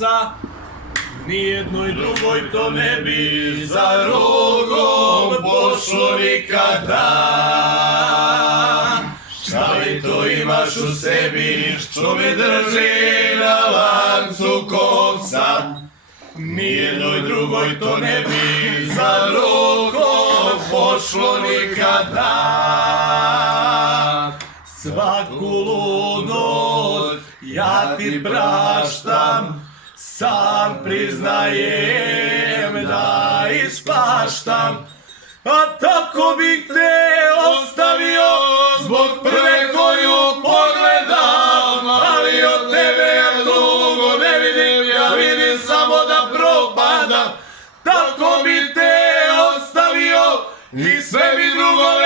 kosa, nijednoj drugoj to ne bi za rogom pošlo nikada. Šta li to imaš u sebi što me drži na lancu kosa, nijednoj drugoj to ne bi za rogom pošlo nikada. Svaku ludost ja ti praštam, sam priznajem da ispaštam, a tako bih te ostavio zbog prve koju pogledam, ali od tebe ja dugo ne vidim, ja vidim samo da propadam. Tako bih te ostavio i sve bi drugo